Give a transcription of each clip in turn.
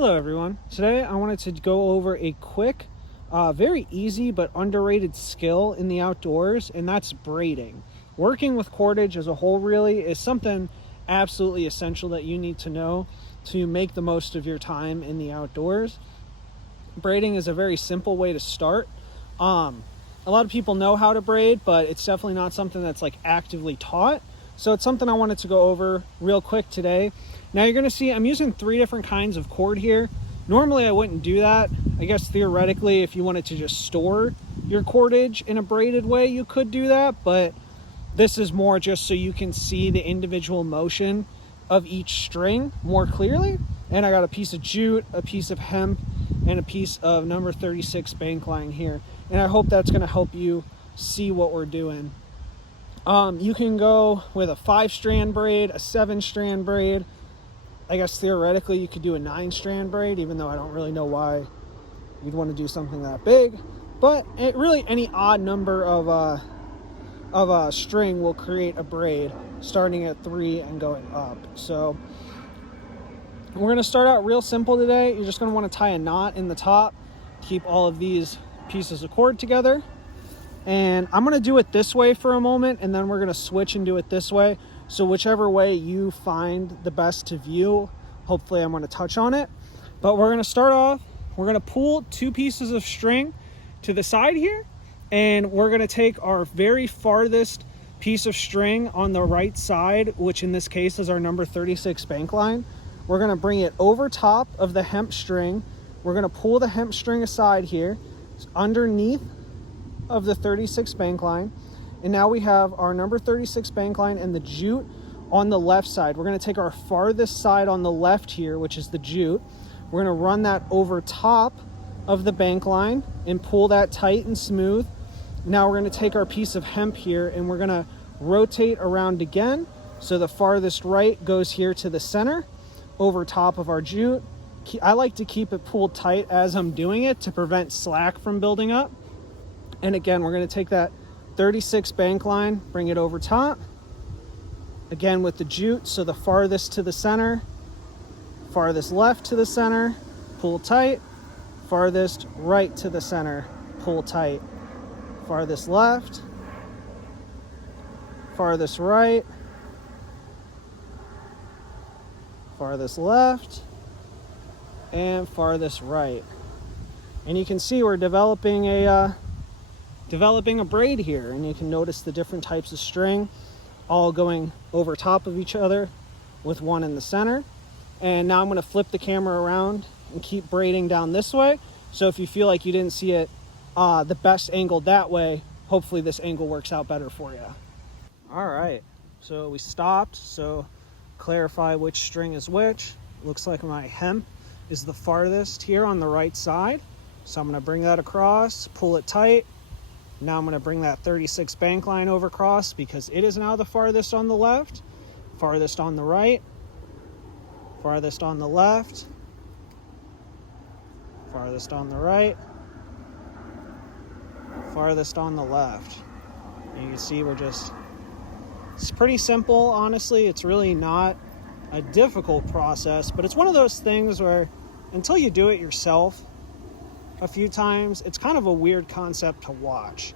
Hello everyone. Today I wanted to go over a quick, very easy but underrated skill in the outdoors, and that's braiding. Working with cordage as a whole really is something absolutely essential that you need to know to make the most of your time in the outdoors. Braiding is a very simple way to start. A lot of people know how to braid, but it's definitely not something that's like actively taught. So it's something I wanted to go over real quick today. Now you're gonna see I'm using 3 different kinds of cord here. Normally I wouldn't do that. I guess theoretically if you wanted to just store your cordage in a braided way, you could do that, but this is more just so you can see the individual motion of each string more clearly. And I got a piece of jute, a piece of hemp, and a piece of number 36 bank line here. And I hope that's gonna help you see what we're doing. You can go with a 5-strand braid, a 7-strand braid. I guess theoretically you could do a 9-strand braid, even though I don't really know why you'd want to do something that big. But really any odd number of a string will create a braid, starting at 3 and going up. So we're going to start out real simple today. You're just going to want to tie a knot in the top, keep all of these pieces of cord together. And I'm going to do it this way for a moment, and then we're going to switch and do it this way. So whichever way you find the best to view, hopefully I'm going to touch on it. But we're going to start off, we're going to pull 2 pieces of string to the side here, and we're going to take our very farthest piece of string on the right side, which in this case is our number 36 bank line. We're going to bring it over top of the hemp string. We're going to pull the hemp string aside here, underneath of the 36 bank line, and now we have our number 36 bank line and the jute on the left side. We're going to take our farthest side on the left here, which is the jute. We're going to run that over top of the bank line and pull that tight and smooth. Now we're going to take our piece of hemp here and we're going to rotate around again, so the farthest right goes here to the center over top of our jute. I like to keep it pulled tight as I'm doing it to prevent slack from building up. And again, we're going to take that 36 bank line, bring it over top. Again with the jute, so the farthest to the center, farthest left to the center, pull tight. Farthest right to the center, pull tight. Farthest left, farthest right, farthest left, and farthest right. And you can see we're developing a braid here, and you can notice the different types of string all going over top of each other with one in the center. And now I'm going to flip the camera around and keep braiding down this way. So if you feel like you didn't see it the best angle that way, hopefully this angle works out better for you. All right, so we stopped. So clarify which string is which. Looks like my hemp is the farthest here on the right side. So I'm going to bring that across, pull it tight. Now I'm going to bring that 36 bank line over across because it is now the farthest on the left, farthest on the right, farthest on the left, farthest on the right, farthest on the left. And you can see it's pretty simple, honestly. It's really not a difficult process, but it's one of those things where until you do it yourself a few times, it's kind of a weird concept to watch.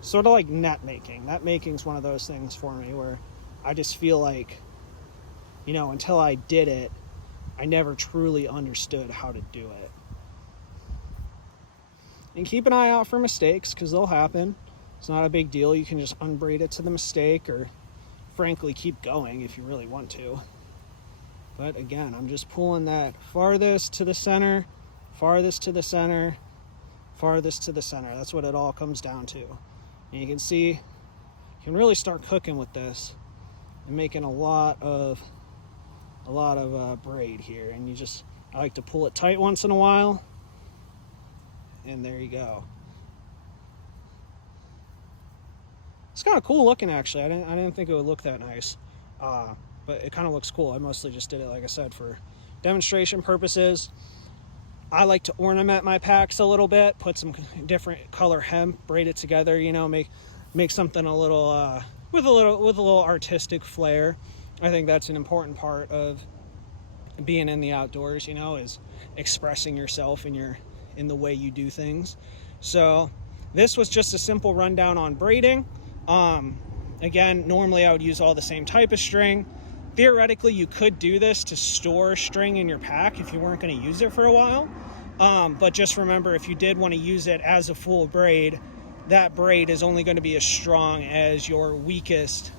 Sort of like net making. Net making is one of those things for me where I just feel like, until I did it, I never truly understood how to do it. And keep an eye out for mistakes, because they'll happen. It's not a big deal. You can just unbraid it to the mistake, or frankly keep going if you really want to. But again, I'm just pulling that farthest to the center, farthest to the center, farthest to the center. That's what it all comes down to. And you can see, you can really start cooking with this and making a lot of braid here. And I like to pull it tight once in a while, and there you go. It's kind of cool looking, actually. I didn't think it would look that nice, but it kind of looks cool. I mostly just did it, like I said, for demonstration purposes. I like to ornament my packs a little bit, put some different color hemp, braid it together, make something a little with a little artistic flair. I think that's an important part of being in the outdoors, you know, is expressing yourself in the way you do things. So this was just a simple rundown on braiding. Again, normally I would use all the same type of string. Theoretically, you could do this to store string in your pack if you weren't going to use it for a while. But just remember, if you did want to use it as a full braid, that braid is only going to be as strong as your weakest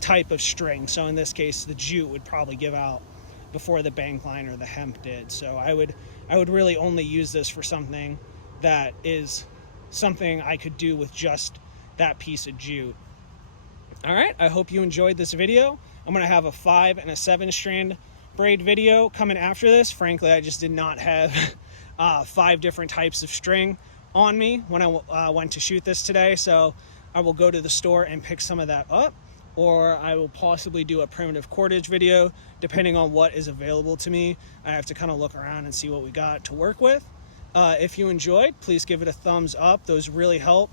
type of string. So in this case, the jute would probably give out before the bank line or the hemp did. So I would really only use this for something that is something I could do with just that piece of jute. All right, I hope you enjoyed this video. I'm going to have a 5 and a 7 strand braid video coming after this. Frankly, I just did not have 5 different types of string on me when I went to shoot this today. So I will go to the store and pick some of that up, or I will possibly do a primitive cordage video depending on what is available to me. I have to kind of look around and see what we got to work with. If you enjoyed, please give it a thumbs up. Those really help.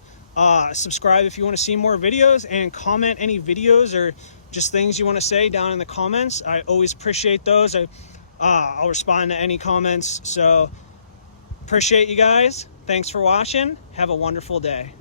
Subscribe if you want to see more videos, and comment any videos or just things you want to say down in the comments. I always appreciate those. I'll respond to any comments. So appreciate you guys. Thanks for watching. Have a wonderful day.